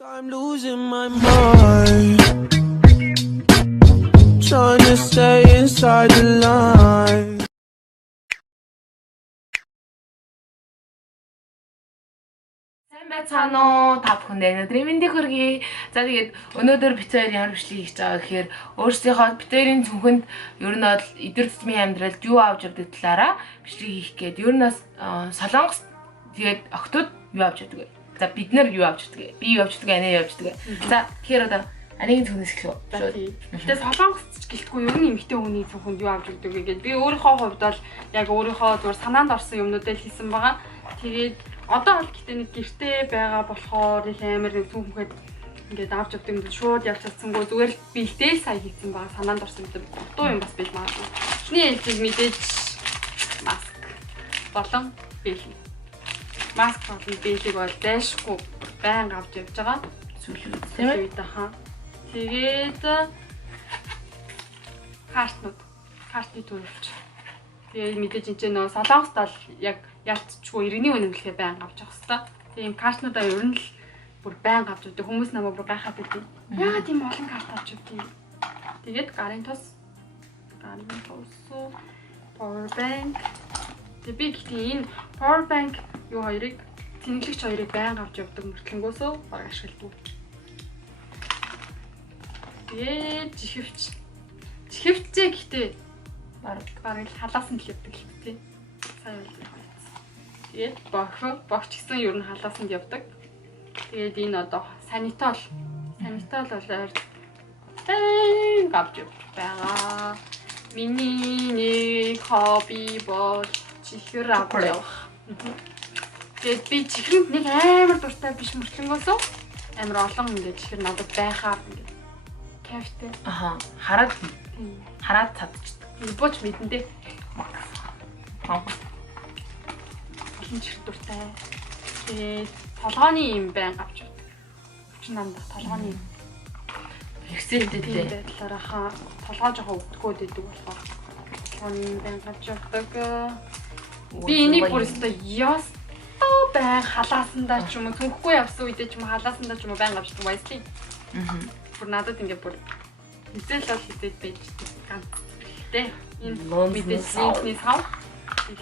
I'm losing my mind, trying to stay inside the line. Сайн байцгаана уу? Та бүхэнд өнөөдрийн мэндийг хүргэе. За тэгээд өнөөдөр бид хоёр ямар бичлэг хийж байгаа гэхээр өөрсдийнхөө бид хоёрын цүнхэнд ер нь бол эдгээр засгийн амьдралд юу авч явдаг талаараа бичлэг хийх гээд ер нь бас Солонгос тэгээд охтууд юу авч явдаг вэ? За бид нар юу авч явдаг вэ? Би юу авч явдаг, Ани юу авч явдаг вэ? За тэгэхээр одоо Анигийн цүнхнээс эхлэв. Гэтэ Солонгост гэлтгүй ер нь эмэгтэй хүний цүнхэнд юу авч явдаг вэ гэдэг. Би өөрийнхөө хувьд бол яг өөрийнхөө зүгээр санаанд орсон юмнуудаа л хийсэн байгаа. Тэгээд одоо бол гэтээ нэг гэртээ байгаа болохоор их амар нэг цүнхэнд ингээд авч явдаг юм шууд явж чадсангүй зүгээр л бэлдээл сая хийсэн байгаа санаанд орсон гэдэг дуу юм бас бил магадгүй. Эхний ээлжийг мэдээж маск болон бэлэг. Маск болон бэлэг бол дэшгүй байнга авч явж байгаа. Сүлүүд тийм ээ. Тэгээд картны төрөвч. Тэгээд мэдээж энэ нөө Солонгост бол яг ялцчгүй иргэний үнэмлэхээ байнга авч явах хэрэгтэй. Тийм картнуудаа ер нь л бүр байнга авч явдаг. Хүмүүс намайг бүр гайхаад байдаг. Яагаад тийм олон карт авч явдаг юм? Тэгээд гарын тус power bank. Тэгээд би гэхдээ энэ power bank юу хоёрыг тэнэглэгч хоёрыг байнга авч явдаг мөртлөнгөөсөө баг ашигладаг. Тэгээд чихвчээ гэхдээ бараг л халаасан л явдаг л тий. Сайн байлаа. Тэгээд богч гэсэн ер нь халаасанд явдаг. Тэгээд энэ одоо санитол бол авч байгаа. Миний нэг хобби бол чихэр авч явах. Тэгээд би чихрэнд нэг амар дуртай биш мөртлөнгөөсөө амар олон ингээд чихэр надад байхаар ингээд кайфтай. Хараад чадчихдаг. Бууч мэдэндээ. Хин чихэр дуртай. Тэгээд толгооны юм байн авч байна. Өвчин намдах толгооны юм. Хэсэлтэй дээ. Талаараа толгоо жоохон өвдгөөд идэг болохоор толгооны юм байн авч явдаг. Би энийг бүр өстой байн халаасандаа ч юм уу цүнхгүй явсан үедээ ч юм уу халаасандаа ч юм уу байн авчдаг байслаа. Бүр надад ингээд бүр хизээл бол хизээд байж ганц хэрэгтэй. Энэ мэдээж линкний сав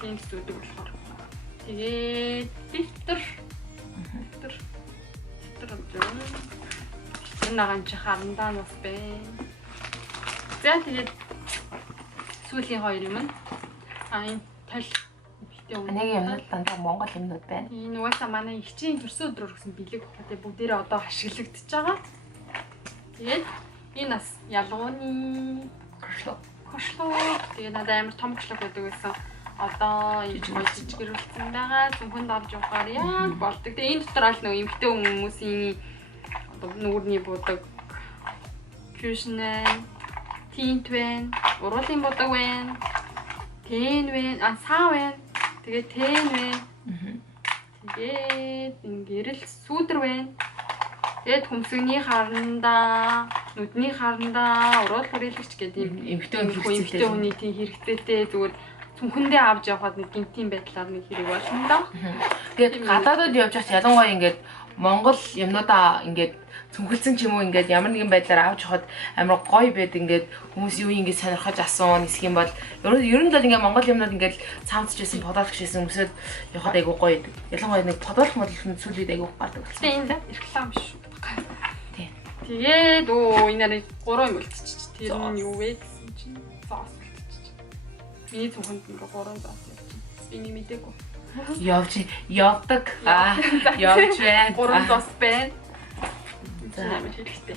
линк зүйдэг болохоор. Тэгээд фильтр энэ нагаан чи харандаа нас байна. За тэгээд сүүлийн хоёр юм нь энэ тал Анигийн юмнууд дандаа Монгол юмнууд байна. Энэ угаасаа манай ихчийн төрсөн өдрөөр гэсэн бэлэг хөхтэй бүгдээрээ одоо ашиглагдчихж байгаа. Тэгээд энэ бас ялгууны кошлоо. Тэгээд надад амар том кошлоо гэдэг байсан. Одоо энэ гоё жижигэрүүлсэн байгаа. Зүнхэнд авч явахаар яг болдог. Тэгээд энэ дотор аль нэг эмхтэй хүмүүсийн одоо нүүрний будаг fusion, tint байна, уруулын будаг байна. Тэн байна, саа байна. Тэгээд тэн байна. Тэгээд ингэрэл сүүдэр байна. Тэгээд хөмсгний харандаа, нүдний харандаа, уруул хүрээлэгч гэдэг эмхтэй хүний тийм хэрэгцээтэй зүгээр цүнхэндээ авч явахад нэг гинтийн байдлаар нэг хэрэг болно доо. Тэгээд гадаадд явж байхад ялангуяа ингээд Монгол юмнуудаа ингээд цүнхэлсэн ч юм уу ингээд ямар нэгэн байдлаар авч явахад амар гоё байд ингээд хүмүүс юу ингээд сонирхож асуун гэх юм бол ер нь л ингээд Монгол юмнууд ингээд цаамцж байсан, подолгоч байсан хүмүүсэд явахад айгуу гоё байдаг. Ялангуяа нэг подолгох модлын сүлүүд айгуу гардаг болсон. Тийм да, реклам биш шүү. Тийм. Тэгээд энэ нарыг 3 юм үлдчихэж. Тэр нь юу вэ гэсэн чинь зоос үлдчихэж. Миний цүнхэнд ингээ 3 зоос явчих. Би нэмээдэггүй. Явдаг. Явж байна. 3 зоос байна. Амар хэрэгтэй.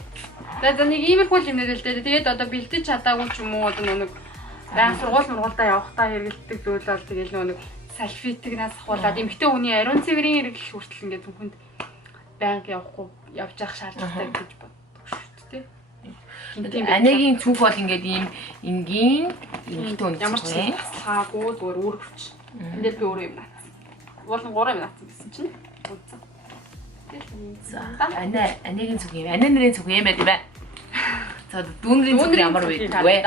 Тэгээд нэг иймэрхүү юм нэрэл дээр тэгээд одоо бэлдэж чадаагүй ч юм уу одоо нэг баян сургуульдаа явахдаа хэрэгэлдэг зүйл бол тэгээд нэг салфитигнаас ахуулаад эмхтэй хүний ариун цэврийн хэрэглэх хүртэл ингээд зөвхөнд байнга явахгүй явж явах шаардлагатай гэж боддог шүү дээ. Анигийн цүнх бол ингээд ийм энгийн эмхтэй хүн ямар ч таслаагүй зүгээр үүрэгч. Эндээ би өөрөө юм наацсан. Уулын 3 юм наацсан гэсэн чинь үзсэн. За, Анигийн цүнх юм. Ани нарын цүнх юм байт юм байна. За дүүнрийн зүг ямар байдаг вэ?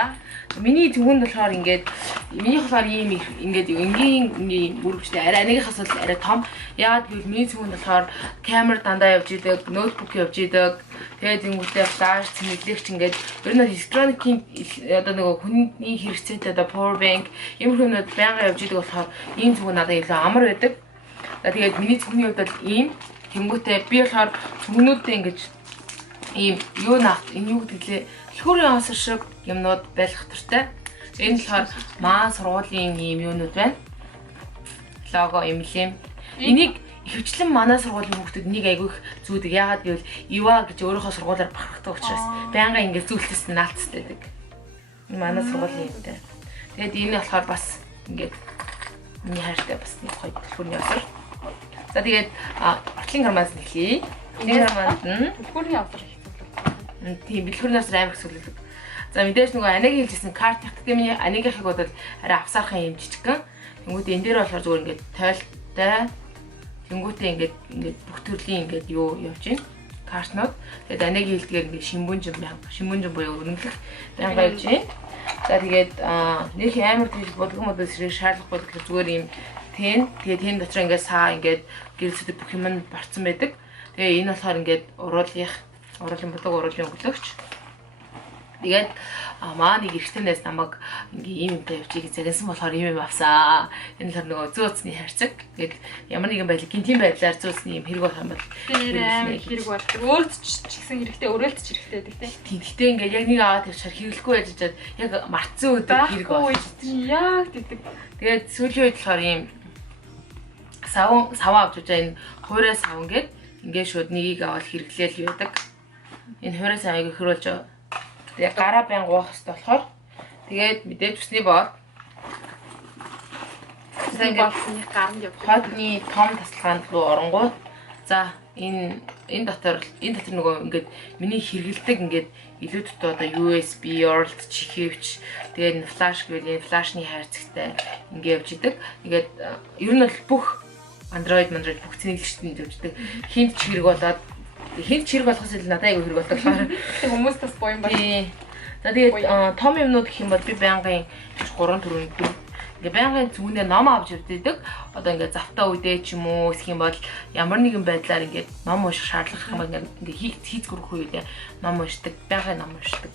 Миний зүгүнд болохоор ингээд минийх болохоор ийм ингээд энгийн мөрөвчтэй арай анигийнхаас бол арай том. Яагаад гэвэл миний зүгүнд болохоор камер дандаа явж идэг, ноутбук явж идэг. Тэгээд зингүүтээ флаш цэнэглэгч ингээд ер нь электроникийн одоо нөгөө хүний хэрэгцээтэй одоо power bank ийм хүмүүс байнга явж идэг болохоор ийм зүг надад илүү амар байдаг. Тэгээд миний зүгний хувьд бол ийм тэнгүүтээ би болохоор зүгнүүдтэй ингэж ийм юу наах энэ юу гэдэг лээ хөрийн хосор шиг юмнууд байх туртай. Энэ болохоор маа сургуулийн ийм юунууд байна. Лого эмблем. Энийг ихэвчлэн манай сургуулийн хүүхдүүд нэг айгүйх зүүдэг. Яагаад гэвэл ива гэж өөрийнхөө сургуулиар бахархдаг учраас байнга ингэ зүүлтэс наалттай байдаг. Манай сургуулийн юмтай. Тэгээд энэ болохоор бас ингээд миний хайртай бас нэг хоёр хөрний хосор. За тэгээд орчлын гармаас нэхлэе. Энэ гармаад нь хөрний хосор тийм бэлгүүрнээс амар хэсүүлдэг. За мэдээж нөгөө анагийн хэлжсэн карт тэгтээ миний анагийнхыг бодвол арай авсаархан юм жижигхэн. Тэнгүүтээ энэ дээр болохоор зүгээр ингээд тойлтой. Тэнгүүтээ ингээд бүх төрлийн ингээд юу явж байна. Картнууд. Тэгээд анагийн хэлдгээр ингээд шинбүнжин буюу өрнөлөх байнга явж байна. За тэгээд нэг амар тийм бодлого модос шаардлагагүй болохоор зүгээр юм тэн. Тэгээд тэн дотор ингээд саа ингээд гэрэлцдэг бүх юм нь борцсон байдаг. Тэгээ энэ болохоор ингээд уруулын өглөөгч. Тэгээд маа нэг эргэтэнээс намайг ингээ ийм юмтай явчих гэж загнасан болохоор ийм юм авсаа. Энэ л нөгөө зөөцний харьцаг. Тэгээд ямар нэгэн байдлаар гинтийн байдлаар зөөцний юм хэрэг болох юм бол хэрэг болдог. Өөрт ч гэсэн хэрэгтэй, өрөөлт ч хэрэгтэй байдаг тийм. Тэгтээ ингээ яг нэг аваад явчихаар хэрэглэхгүй байж чад яг мартсан өдөр хэрэг болж яг тэгдэг. Тэгээд сүүлийн үед болохоор ийм саваа авч байгаа энэ хуурай сав ингээ шууд нэгийг аваад хэрэглээл яадаг. Энэ хуурай сав аяг хөрүүлж байгаа. Тэгээ гараа байн гоох хэрэгтэй болохоор тэгээд мэдээж бүсний бод. Болсны гаранд явах. Хотны том тасалгаанд руу оронгууд за энэ дотор нөгөө ингээд миний хэрэгэлдэг ингээд илүү дотоо одоо USB, UART, чихэвч тэгээд флаш гэвэл энэ флашны хайрцагтай ингээд явж идэг. Тэгээд ер нь бол бүх Android бүх цэнэглэгчтэй явж идэг. Хинт ч хэрэг болоод хинт чирэг болохоос илүү надад аягүй хэрэг болдог болохоор хүмүүс тас боён байна. За тэгээд том юмнууд гэх юм бол би байнгын 3-4 ингээ байнгын зүгнээ ном авч явдаг. Одоо ингээ завтаа үедээ ч юм уу гэх юм бол ямар нэгэн байдлаар ингээ ном унших шаардлага юм ингээ хийц гүрэх үедээ ном уншдаг, байнгын ном уншдаг.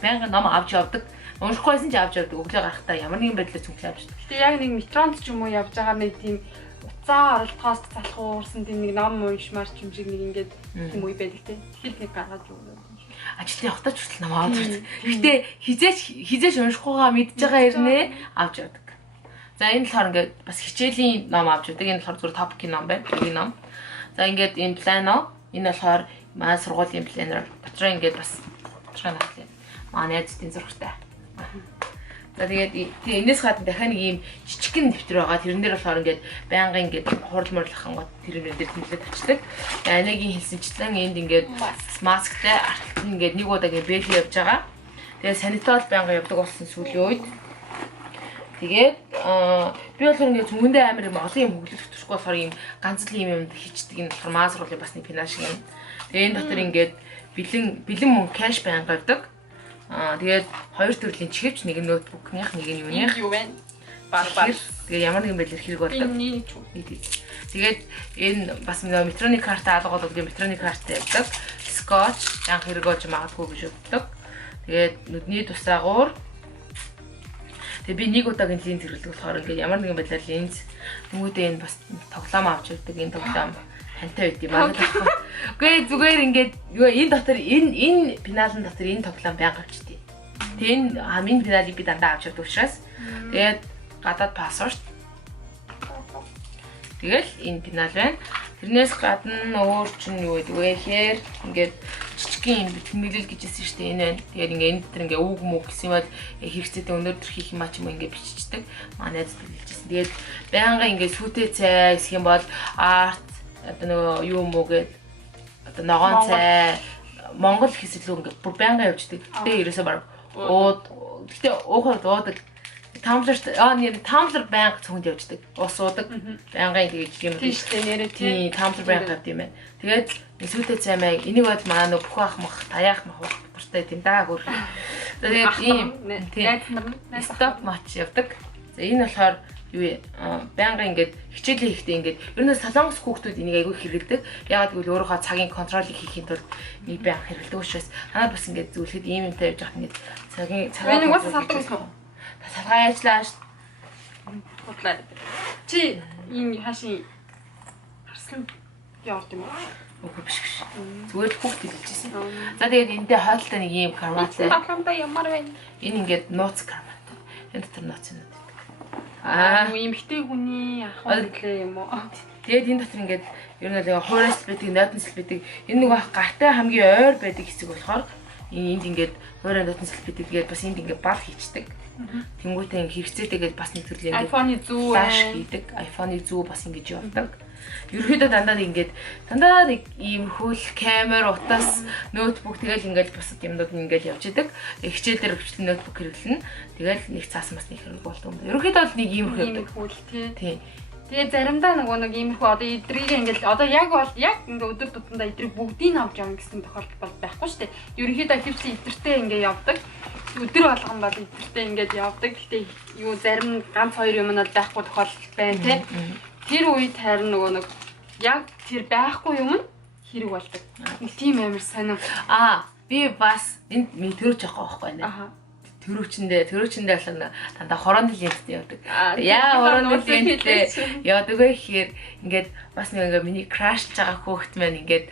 Байнгын ном авч явдаг. Уншихгүйсэн ч авч явдаг. Өглөө гарахтаа ямар нэгэн байдлаар зүнхлээ авч явдаг. Гэтэ яг нэг метронд ч юм уу явж байгаа нэг тийм уцаа оролдохоос залах уурсан тийм нэг ном уншмаар ч юм шиг нэг ингээд тийм үе байдаг те. Хэл нэг гаргаж өгнө. Ажилтны явахтаа ч хүртэл ном аваад ирдэг. Гэтэ хизээч уншихгүйгаа мэдж байгаа хэрнээ авч явдаг. За энэ болохоор ингээд бас хичээлийн ном авч явдаг. Энэ болохоор зөвхөн топикийн ном байна. Энэ ном. За ингээд энэ плано. Энэ болохоор манай сургуулийн планер. Дотроо ингээд бас дотроо наалаа. Манай найзтын зурагтай. За тэгээд энэс гадна дахиад нэг ийм жижигхэн дэвтэр байгаа. Тэрэн дээр болохоор ингээд байнга ингээд хурал морлохын гот тэрэн дээр тэмдэглээд авчдаг. Анагийн хэлсэнчлэн энд ингээд масктай артлт ингээд нэг удаа ингээд бэлээ явж байгаа. Тэгээд санитол байнга явдаг болсон сүүлийн үед. Тэгээд би болохоор ингээд зүгэндээ амар юм олон юм хөглөх төшгүй болохоор ийм ганц л юм хийчдэг. Энэ болохоор маа сургуулийн бас нэг финанс шиг юм. Тэгээд энэ дотор ингээд бэлэн мөнгө кэш байнга авдаг. Тэгээд хоёр төрлийн чихвч нэг нь ноутбукных нэг нь юуных юу вэ? Барбар. Тэгээд ямар нэгэн байдлаар хэрэг болдог. Тэгээд энэ бас метроны карта алгуулдаг метроны карта явдаг. Скотч яг хэрэг болж магадгүй гэж боддог. Тэгээд нүдний тусаагуур. Тэгээд би нэг удаагийн линз хэрэглэдэг болохоор ингээд ямар нэгэн байдлаар линз нүгүүдээ энэ бас тоглоом авч явдаг. Энэ тоглоом хантай байд юм аа. Үгүй зүгээр ингээд энэ дотор энэ пеналын дотор энэ тоглоом байнга авчдээ. Тэгээ энэ пеналыг би дандаа авч явдаг учраас тэгээд гадаад пассворд. Тэгэл энэ пенал байна. Тэрнээс гадна өөр чинь юу гэдэг вэ гэхээр ингээд жижигхэн юм битмэлэл гэж хэлсэн шүү дээ энэ байна. Тэгээд ингээд энэ дотор ингээд үг мөг гэсэн юм бол хэрэгцээтэй өнөөдөр хийх юм а ч юм ингээд биччихдэг. Манай найз хэлжсэн. Тэгээд байнга ингээд сүйтэй цай гэх юм бол арт одоо нөгөө юу муу гээд одоо ногоон цай Монгол хэсэл рүү ингээ бүр байнга явждаг. Гэтэ ерөөсөө баг гэтэ уухад уудаг. Тамблер байнга цогт явждаг. Ус уудаг. Байнга ингэж юм. Тийм шүү дээ нэрээ тийм тамблер байнга авд юм байна. Тэгээд сүйтэй цай маяг энийг бол манай нөө бүх ах мах таяах мах настай тийм даа гөр. Тэгээд ийм найз нар стоп матч явдаг. За энэ болохоор юу вэ? Байнга ингээд хичээлээ хийхдээ ингээд ер нь солонгос хүүхдүүд энийг айгүй хэрэгэлдэг. Ягаад гэвэл өөрийнхөө цагийн контролыг хийхэд бол нэг байнга хэрэгэлдэг учраас танаа бас ингээд зүйлхэд ийм юмтай явж байгаа ингээд цагийн уус салдаг гэсэн үү? Салгаа ажиллаа ш. Бодлоо. Чи энэ хашийн харсан яваад юм уу? Үгүй биш биш. Зүгээр л хүүхд хэлжсэн. За тэгээд энэтэй хойлтой нэг ийм карматай. Багтаа ямар байна? Энэ ингээд нууц карматай. Энэ дотор нууц юм. Эмхтэй хүний ахуй гэлээ юм уу? Тэгээд энэ дотор ингээд ер нь л хуурайс байдаг, нотонсэл байдаг. Энэ нэг гартай хамгийн ойр байдаг хэсэг болохоор энд ингээд хуурай нотонсэл байдаг. Тэгээд бас энд ингээд бар хийчдэг. Тэнгүүтээ хэрэгцээтэйгээд бас нэг төрлийн ингээд iPhone-ы зүү хийдэг. iPhone-ы зүү бас ингэж явдаг. Ерөнхийдөө дандаа нэг иймэрхүү камер, утас, ноутбук тэгэл ингээл бусад юмнууд ингээл явж идэг. Хичээлээр хөвчлэн ноутбук хэрэглэнэ. Тэгэл нэг цаасан бас нэг хэрэг болдог юм да. Ерөнхийдөө бол нэг иймэрхүү тий. Тэгээ заримдаа нэг иймэрхүү одоо идрийг ингээл одоо яг ингээ өдөр тутамдаа идрийг бүгдийг авч явна гэсэн тохиолдол бол байхгүй шүү дээ. Ерөнхийдөө хөвчл идртэй ингээ явдаг. Өдөр болгон бол идртэй ингээд явдаг. Гэтэ юу зарим ганц хоёр юм нь бол байхгүй тохиолдол байна тий. Тэр үед харин нэг яг тэр байхгүй юм нь хэрэг болдог. Нэг тийм амар сонин. Би бас энд минь төрөж явах байхгүй нэ. Төрөвчөндөө болохоор дандаа хорооны ленттэй явдаг. Яа хорооны ленттэй явдаг вэ гэхээр ингээд бас нэг миний крашлж байгаа хүүхэд маань ингээд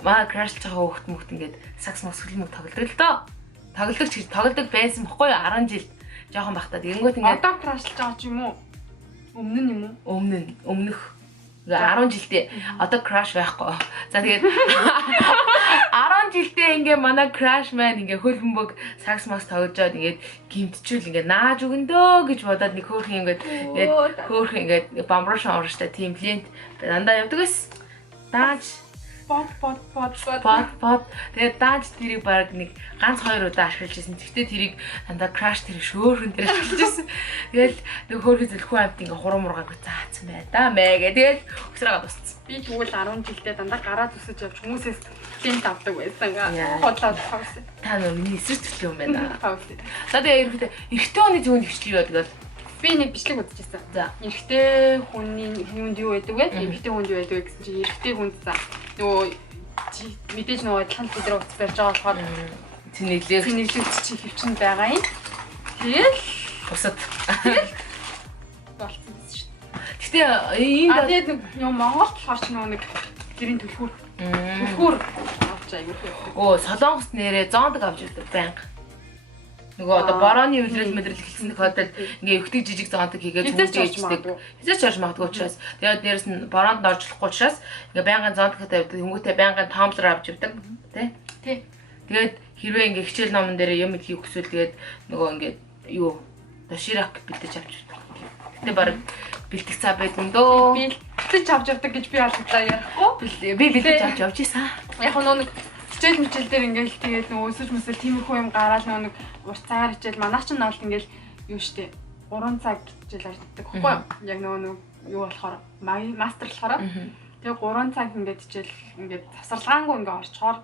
крашлж байгаа хүүхэд ингээд сакс мөсгөл тоглодог л доо. Тоглодог байсан бохгүй юу 10 жил жоохон бахтаа. Тэгэнгүүт ингээд одоо крашлж байгаа ч юм уу? Өмнө нь юм уу? Өмнөх 10 жилдээ одоо crash байхгүй. За тэгээд 10 жилдээ ингээ манай crash маань ингээ хөлбөмбөг сакс макс тоглож ингээд гимтчүүл ингээ нааж өгөндөө гэж бодоод нэг хөөрхөн ингээд бамброшн орштой тийм клиент дандаа явдаг ус. Дааж бот. Тэгээд дааж тэрийг баг нэг ганц 2 удаа ашиглаж байсан. Тэгтээ тэрийг дандаа crash тэр шөөрхөн дээр ашиглаж байсан. Тэгэл нэг хөөрхөн зөлхүү амт ингээ хурам мургааг заацсан бай да мэ гэ. Тэгэл өсрөөгаа тусцсан. Би тэгвэл 10 жилдээ дандаа гараа зүсэж явж хүмүүсээс клиент авдаг байсан. Бодлоо тавсан. Та миний эсрэг төсөл юм байна. За тэгээд эрэгтэй хүний зөвөнд хвчлээ байдаг бол би нэг бичлэг үзчихсэн. За эрэгтэй хүний хүнд юу байдаг вэ? Эмэгтэй хүнд юу байдаг вэ гэсэн чинь эрэгтэй хүнд за нөгөө мэдээж нөгөө адилхан өдрөө утас барьж байгаа болохоор цэнэглэгч чи хөвчөнд байгаа юм. Тэгэл бусад болцсон гэсэн шүү дээ. Гэтэ энэ тэгээд юм Монголд болохоор ч нэг гэрийн төлхөр авч аягүй. Солонгос нэрээ зондог авч ирдэг байнга. Нөгөө одоо борооны үлрэл мэдрэл хэлсэн тохиолдолд ингээ өвгтөг жижиг зондог хийгээд зүгтээждэг. Хизээч орж магадгүй учраас тэгээд дээрэс нь бороонд оржлохгүй учраас ингээ байнгын зондог тавьдаг. Хүмүүстээ байнгын томлор авч явдаг тий. Тэгээд хэрвээ ингээ хичээл номон дээр юм хийх хүсвэл тэгээд нөгөө ингээ юу доширак бэлдэж авч явдаг. Гэтэ баг бэлтгэх цаа байдсан дөө. Бэлдэж авч явдаг гэж би алдлаа ярихгүй. Би бэлдэж авч явж ийсэн. Яг нэг хичээл дээр ингээл тэгээд нөгөө өсөж мэсэл тиймэрхүү юм гараад нэг урт цагаар хичээл манайч нь бол ингээл юу штэ 3 цаг хичээл авдаг хэвгүй яг нөгөө юу болохоор мастер болохоор тэгээд 3 цаг ингээд хичээл ингээд тасарлагаангүй ингээд орчхоор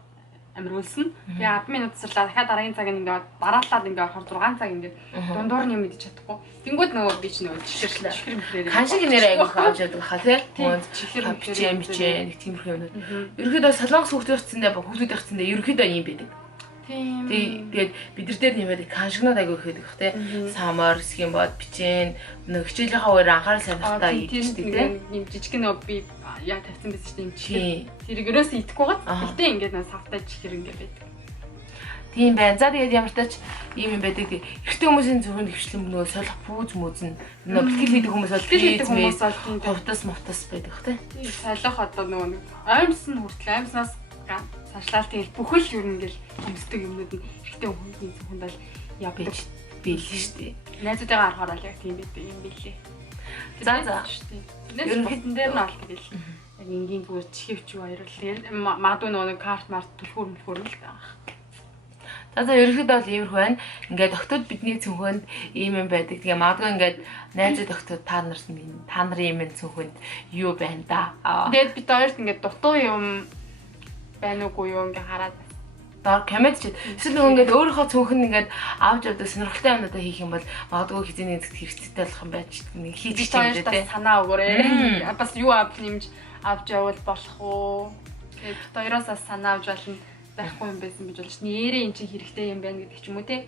амир өлсөн. Тэгээ 10 минут тасарлаа дахиад дараагийн цаг ингээд дараалаад ингээд орохоор 6 цаг ингээд дундуур нь юм мэдчих чадахгүй. Тэнгүүд нөгөө би ч нөгөө чихэр ханшиг нэр айгүйх авч явдаг хаа тий. Чихэр нэг тиймэрхүү юмнууд. Ерөнхийдөө солонгос хүүхдүүдтэндээ хүүхдүүд ихтэндээ ерөнхийдөө юм байдаг. Тэгээд бид нар дээр нэмээд ханшигнууд айгүйх байдаг тий. Самар, схембод, бичэн нэг хичээлийнхаа өөр анхаарал савихтаа ийдчихдэг тий. Ийм жижиг нөө би яа тавьсан байсан чинь юм чи. Тэр ерөөсөө идэхгүй гад. Гэтэ ингээд нөө савтай чихэр ингээд байдаг. Тийм байна. За тэгээд ямар ч тач ийм юм байдаг. Эрэгтэй хүмүүсийн зөвхөн хвчлэн нөгөө солих пүүз мүүзэн нөгөө бэлтгэл хийдэг хүмүүс бол хувтас мовтас байдаг тий. Солих одоо нөгөө нэг аимс нь хүртэл аимснаас цаашлаад тэгэл бүхэл ер нь ингээл хэмсдэг юмнууд нь эрэгтэй хүмүүсийн зөвхөн бол явдаг биэл шүү дээ. Найзуудаагаа харахаар л яг тийм байдаг юм билээ. За шүү дээ. Ерөнхийдөө дээр нь бол тэгэл яг энгийн зүгээр чихвч баярл тэгэл магадгүй нөгөө карт март төлхөр л байгаа. За ерөнхийдөө бол иймэрхүү байна. Ингээд октод бидний цүнхэнд ийм юм байдаг. Тэгээ магадгүй ингээд найзууд октод та нарын юм цүнхэнд юу байна да. Тэгээд бид хоёрт ингээд дутуу юм байна уугүй юу ингээ хараад доор комент чид. Эсвэл ингээд өөрийнхөө цүнхэн ингээд авч явдаг сонирхолтой юмнуудаа хийх юм бол магадгүй хизээний хэрэгцээтэй болох юм байж нэг хийж чийгдээ те. Санаа өгөөрэй. Бас юу ав нэмж авч явал болох уу? Тэгээд хоёроос бас санаа авч болно. Байхгүй юм байсан гэж болж нэрээ эн чинь хэрэгтэй юм байна гэдэг ч юм уу те.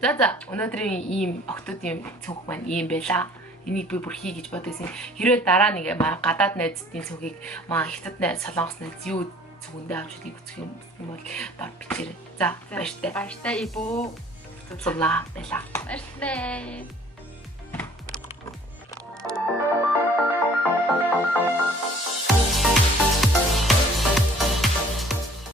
За өнөөдрийн ийм октодын цүнх маань ийм байла. Энийг би бүр хий гэж бодсон. Хэрвээ дараа нэг гадаад найзтын цүнхийг хятад найз солонгос найз юу цүгэндээ авч хэлийг үзэх юм бол доор бичээрэй. За баяртай. Баяртай ибүү. Цуглаа байла. Баяртай.